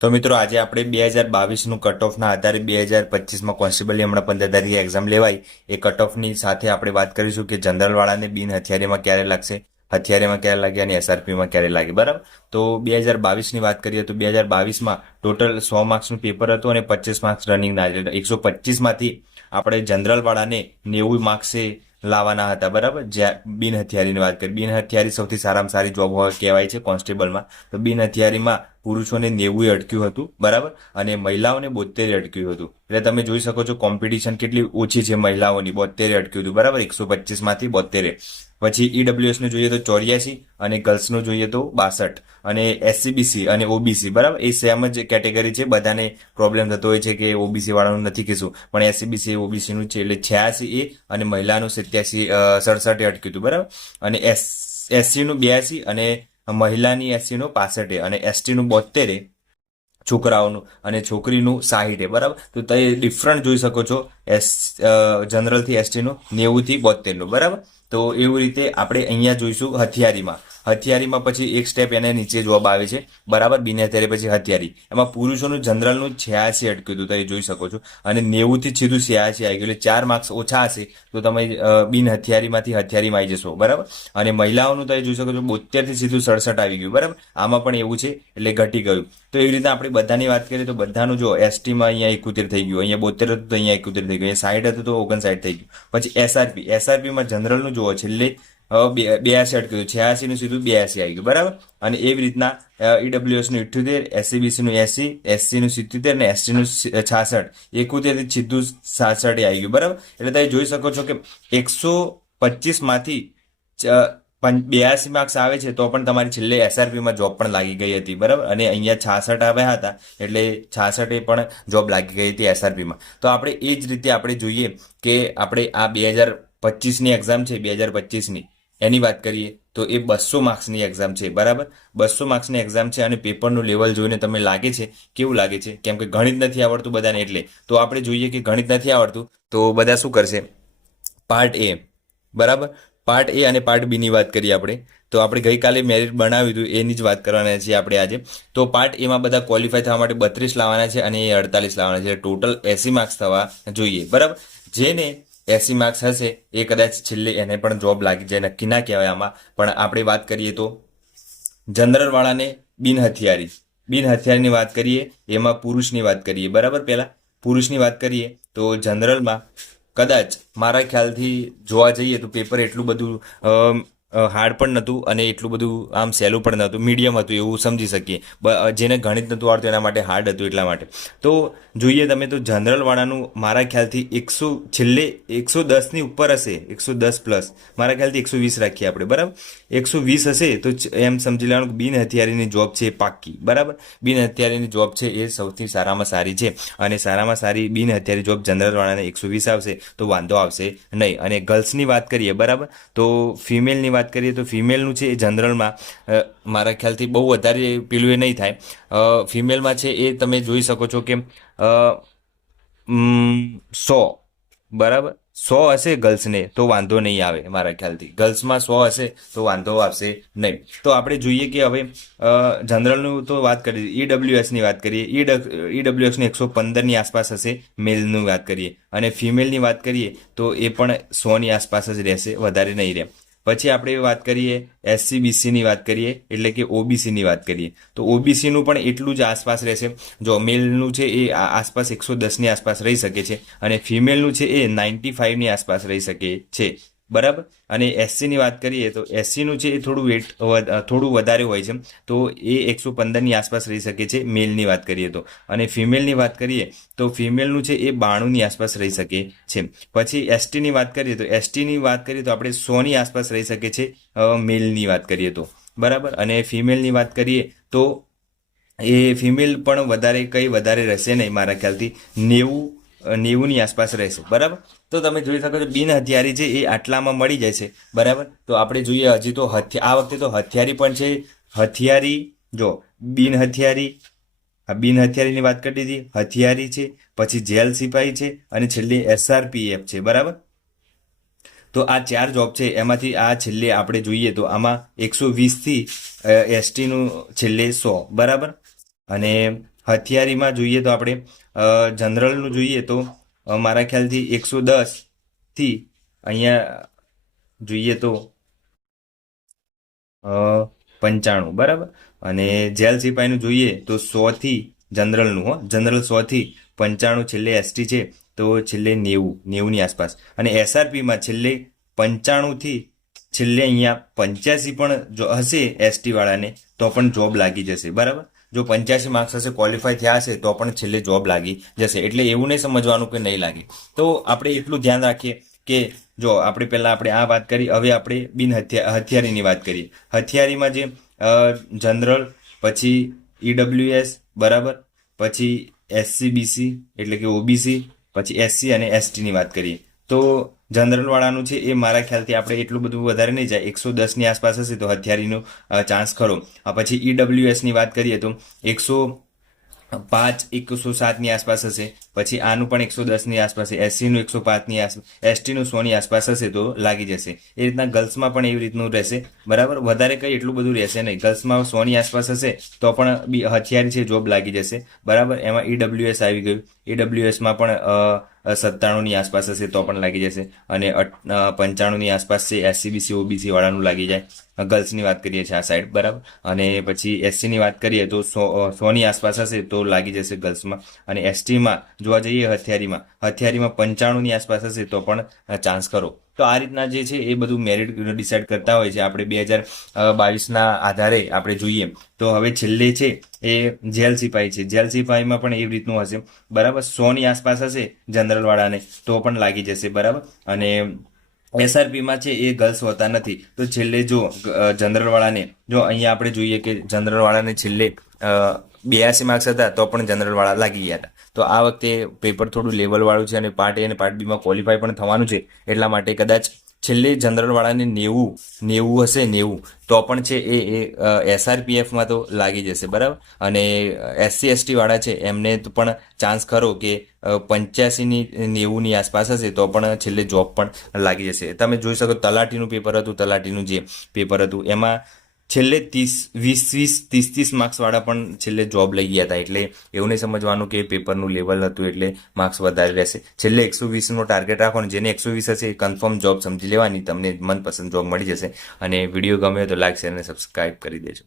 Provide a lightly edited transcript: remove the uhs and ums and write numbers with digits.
તો મિત્રો આજે આપણે 2022નું કટ ઓફના આધારે 2025માં કોન્સ્ટેબલની હમણાં 15 તારીખે એક્ઝામ લેવાય એ કટ ઓફની સાથે આપણે વાત કરીશું કે જનરલ વાળાને બિન હથિયારીમાં ક્યારે લાગશે, હથિયારીમાં ક્યારે લાગે અને એસઆરપીમાં ક્યારે લાગે. બરાબર. તો 2022ની વાત કરીએ તો 2022માં ટોટલ 100 માર્ક્સનું પેપર હતું અને 25 માર્ક્સ રનિંગના. 125માંથી આપણે જનરલ વાળાને 90 માર્ક્સે લાવવાના હતા. બરાબર. જ્યાં બિન હથિયારીની વાત કરીએ, બિન હથિયારી સૌથી સારામાં સારી જોબ કહેવાય છે કોન્સ્ટેબલમાં. તો બિન હથિયારીમાં પુરુષોને 90 અટક્યું હતું. બરાબર. અને મહિલાઓને 72 અટક્યું હતું. એટલે તમે જોઈ શકો છો કોમ્પિટિશન કેટલી ઓછી છે મહિલાઓની. 72 અટક્યું હતું. બરાબર. 125માંથી 72. પછી ઈડબ્લ્યુએસ નું જોઈએ તો 84 અને ગર્લ્સનું જોઈએ તો 62 અને એસસીબીસી અને ઓબીસી. બરાબર. એ સેમ જ કેટેગરી છે. બધાને પ્રોબ્લેમ થતો હોય છે કે ઓબીસી વાળાનું નથી કીધું, પણ એસસીબીસી ઓબીસી નું છે. એટલે 86 એ અને મહિલાનું 67 અટક્યું હતું. બરાબર. અને એસસી નું 82 અને મહિલાની એસસી નું 65 અને એસટી નું 72 છોકરાઓનું અને છોકરીનું 60. બરાબર. તો તમે ડિફરન્ટ જોઈ શકો છો જનરલ થી એસટી નું 90 થી 72 નું. બરાબર. તો એવું રીતે આપણે અહીંયા જોઈશું હથિયારીમાં. હથિયારીમાં પછી એક સ્ટેપ એને નીચે જોબ આવે છે. બરાબર. બિન હથિયારી પછી હથિયારી. એમાં પુરુષોનું જનરલનું 86 અટક્યું હતું, તમે જોઈ શકો છો. અને 90 થી સીધું 86 આવી ગયું. એટલે 4 માર્ક્સ ઓછા હશે તો તમે બિન હથિયારીમાંથી હથિયારીમાં આવી જશો. બરાબર. અને મહિલાઓનું તમે જોઈ શકો છો 72 થી સીધું 67 આવી ગયું. બરાબર. આમાં પણ એવું છે, એટલે ઘટી ગયું. તો એવી રીતે આપણે બધાની વાત કરીએ તો બધાનું જો એસટીમાં અહીંયા 71 થઈ ગયું, અહીંયા 72 હતું તો અહીંયા 71 થઈ ગયું, અહીંયા 60 હતું તો 59 થઈ ગયું. પછી એસઆરપીમાં જનરલનું જુઓ છેલ્લે 82 અટક્યું, 86 નું સીધું 82 આવી ગયું. બરાબર. અને એવી રીતના ઈડબ્લ્યુએસ નું 78, એસસીબીસી નું 80, એસસી નું 77 અને એસટી નું 66, 71 થી સીધું 66 આવી ગયું. બરાબર. એટલે તમે જોઈ શકો છો કે 125માંથી 82 માર્ક્સ આવે છે તો પણ તમારી છેલ્લે એસઆરપીમાં જોબ પણ લાગી ગઈ હતી. બરાબર. અને અહીંયા 66 આવ્યા હતા એટલે 66 પણ જોબ લાગી ગઈ હતી એસઆરપીમાં. તો આપણે એ જ રીતે આપણે જોઈએ કે આપણે આ 2025ની એક્ઝામ છે, 2025ની એની વાત કરીએ તો એ 200 માર્ક્સની એક્ઝામ છે. બરાબર. 200 માર્ક્સની એક્ઝામ છે અને પેપરનું લેવલ જોઈને તમે લાગે છે કેવું લાગે છે? કેમ કે ગણિત નથી આવડતું બધાને. એટલે તો આપણે જોઈએ કે ગણિત નથી આવડતું તો બધા શું કરશે? પાર્ટ એ. બરાબર. પાર્ટ એ અને પાર્ટ બી ની વાત કરીએ આપણે તો આપણે ગઈકાલે મેરિટ બનાવ્યું હતું એની જ વાત કરવાના છીએ આપણે આજે. તો પાર્ટ એમાં બધા ક્વોલિફાય થવા માટે 32 લાવવાના છે અને એ 48 લાવવાના છે. ટોટલ 80 માર્ક્સ થવા જોઈએ. બરાબર. જેને 80 માર્ક્સ હશે એ કદાચ છેલ્લે એને પણ જોબ લાગી જાય, નક્કી ના કહેવાય આમાં. પણ આપણે વાત કરીએ તો જનરલ વાળાને બિન હથિયારી, બિન હથિયારીની વાત કરીએ એમાં પુરુષની વાત કરીએ. બરાબર. પહેલા પુરુષની વાત કરીએ તો જનરલમાં કદાચ મારા ખ્યાલથી જોવા જઈએ તો પેપર એટલું બધું હાર્ડ પણ નહોતું અને એટલું બધું આમ સહેલું પણ નહોતું, મીડિયમ હતું એવું સમજી શકીએ. જેને ગણિત નહોતું આવડતું એના માટે હાર્ડ હતું એટલા માટે. તો જોઈએ તમે તો જનરલ વાળાનું મારા ખ્યાલથી 100 છેલ્લે 110ની ઉપર હશે, 110 પ્લસ. મારા ખ્યાલથી 120 રાખીએ આપણે. બરાબર. 120 હશે તો એમ સમજી લેવાનું કે બિન હથિયારીની જોબ છે એ પાક્કી. બરાબર. બિન હથિયારીની જોબ છે એ સૌથી સારામાં સારી છે અને સારામાં સારી બિન હથિયારી જોબ જનરલ વાળાને 120 આવશે તો વાંધો આવશે નહીં. અને ગર્લ્સની વાત કરીએ. બરાબર. તો ફિમેલની વાત કરીએ તો ફિમેલનું છે એ જનરલમાં મારા ખ્યાલથી બહુ વધારે પેલું એ નહીં થાય. ફિમેલમાં છે એ તમે જોઈ શકો છો કે 100. બરાબર. 100 હશે ગર્લ્સને તો વાંધો નહીં આવે મારા ખ્યાલથી. ગર્લ્સમાં 100 હશે તો વાંધો આવશે નહીં. તો આપણે જોઈએ કે હવે જનરલનું તો વાત કરીએ, ઈડબ્લ્યુએસની વાત કરીએ. ઈડબ્લ્યુએસની 115ની આસપાસ હશે મેલની વાત કરીએ અને ફિમેલની વાત કરીએ તો એ પણ 100ની આસપાસ જ રહેશે, વધારે નહીં રહે. પછી આપણે વાત કરીએ એસસીબીસીની વાત કરીએ એટલે કે ઓબીસીની વાત કરીએ તો ઓબીસીનું પણ એટલું જ આસપાસ રહેશે. જો મેલનું છે એ આસપાસ 110ની આસપાસ રહી શકે છે અને ફિમેલનું છે એ 95ની આસપાસ રહી શકે છે. બરાબર. અને એસસીની વાત કરીએ તો એસસીનું છે એ થોડું વેટ થોડું વધારે હોય છે તો એ 115ની આસપાસ રહી શકે છે મેલની વાત કરીએ તો. અને ફિમેલની વાત કરીએ તો ફિમેલનું છે એ 92ની આસપાસ રહી શકે છે. પછી એસટીની વાત કરીએ તો એસટીની વાત કરીએ તો આપણે 100ની આસપાસ રહી શકે છે મેલની વાત કરીએ તો. બરાબર. અને ફિમેલની વાત કરીએ તો એ ફિમેલ પણ વધારે રહેશે નહીં, મારા ખ્યાલથી 90ની આસપાસ રહેશે. બરાબર. તો તમે જોઈ શકો છો બિન હથિયારી છે એ આટલામાં મળી જાય છે. બરાબર. તો આપણે જોઈએ હજી તો આ વખતે તો હથિયારી પણ છે. હથિયારી જો બિન હથિયારી, બિન હથિયારીની વાત કરી દીધી, હથિયારી છે, પછી જેલ સિપાહી છે અને છેલ્લે એસઆરપીએફ છે. બરાબર. તો આ 4 જોબ છે એમાંથી આ છેલ્લે આપણે જોઈએ તો આમાં 120 થી એસટીનું છેલ્લે 100. બરાબર. અને હથિયારીમાં જોઈએ તો આપણે જનરલનું જોઈએ તો મારા ખ્યાલથી 110 થી અહીંયા જોઈએ તો 95, બરાબર. અને જેલ સિપાહીનું જોઈએ તો 100 થી જનરલનું, જનરલ 100 થી 95, છેલ્લે એસટી છે તો છેલ્લે 90ની આસપાસ. અને એસઆરપીમાં છેલ્લે 95 થી છેલ્લે અહીંયા 85 પણ જો હશે એસટી વાળાને તો પણ જોબ લાગી જશે, બરાબર. જો 85 માર્ક્સ હશે, ક્વોલિફાય થયા હશે તો પણ છેલ્લે જોબ લાગી જશે. એટલે એવું નહીં સમજવાનું કે નહીં લાગે. તો આપણે એટલું ધ્યાન રાખીએ કે જો આપણે આ વાત કરી, હવે આપણે હથિયારીની વાત કરીએ. હથિયારીમાં જે જનરલ, પછી ઈડબ્લ્યુએસ, બરાબર, પછી એસસીબીસી એટલે કે ઓબીસી, પછી એસસી અને એસટીની વાત કરીએ તો જનરલ વાળાનું છે એ મારા ખ્યાલથી આપણે એટલું બધું વધારે નહીં જાય, 110ની આસપાસ હશે તો હથિયારીનો ચાન્સ ખરો. પછી ઈડબ્લ્યુએસની વાત કરીએ તો 105, 107ની આસપાસ હશે. પછી આનું પણ 110ની આસપાસ, એસસીનું 105ની આસપાસ, એસટીનું 100ની આસપાસ હશે તો લાગી જશે. એ રીતના ગર્લ્સમાં પણ એવી રીતનું રહેશે, બરાબર. વધારે કંઈ એટલું બધું રહેશે નહીં. ગર્લ્સમાં 100ની આસપાસ હશે તો પણ હથિયારી છે જોબ લાગી જશે, બરાબર. એમાં ઈડબ્લ્યુએસ આવી ગયું. ઈડબ્લ્યુએસમાં પણ 97ની આસપાસ હશે તો પણ લાગી જશે. અને 95ની આસપાસ છે એસસીબીસી ઓબીસી વાળાનું લાગી જાય. ગર્લ્સની વાત કરીએ છીએ આ સાઈડ, બરાબર. અને પછી એસસીની વાત કરીએ તો 100ની આસપાસ હશે તો લાગી જશે ગર્લ્સમાં. અને એસટીમાં જોવા જઈએ હથિયારીમાં 95ની આસપાસ હશે તો પણ ચાન્સ ખરો. તો આ રીતના જે છે એ બધું મેરિટ ડિસાઇડ કરતા હોય છે. આપણે 2022ના આધારે આપણે જોઈએ તો હવે છેલ્લે છે એ જેલ સિપાહી છે. જેલ સિપાહીમાં પણ એવી રીતનું હશે, બરાબર. 100ની આસપાસ હશે જનરલ વાળાને તો પણ લાગી જશે, બરાબર. અને એસઆરપીમાં છે એ ગર્લ્સ હોતા નથી તો છેલ્લે જો જનરલ વાળાને, જો અહીંયા આપણે જોઈએ કે જનરલ વાળાને છેલ્લે 82 માર્ક્સ હતા તો પણ જનરલ વાળા લાગી ગયા હતા. તો આ વખતે પેપર થોડું લેવલ વાળું છે અને પાર્ટ એ અને પાર્ટ બીમાં ક્વોલિફાય પણ થવાનું છે. એટલા માટે કદાચ છેલ્લે જનરલ વાળાને 90 હશે, 90 તો પણ છે એ એસઆરપીએફમાં તો લાગી જશે, બરાબર. અને એસસી એસટી વાળા છે એમને તો પણ ચાન્સ ખરો કે 85ની 90ની આસપાસ હશે તો પણ છેલ્લે જોબ પણ લાગી જશે. તમે જોઈ શકો તલાટીનું પેપર હતું, તલાટીનું જે પેપર હતું એમાં છેલ્લે 30 માર્ક્સ વાળા પણ છેલ્લે જોબ લઈ ગયા હતા. એટલે એવું નહીં સમજવાનું કે પેપરનું લેવલ હતું એટલે માર્ક્સ વધારે રહેશે. છેલ્લે 120નો ટાર્ગેટ રાખો ને જેને 120 હશે એ કન્ફર્મ જોબ સમજી લેવાની, તમને મનપસંદ જોબ મળી જશે. અને વિડીયો ગમ્યો તો લાઈક, શેર અને સબસ્ક્રાઇબ કરી દેજો.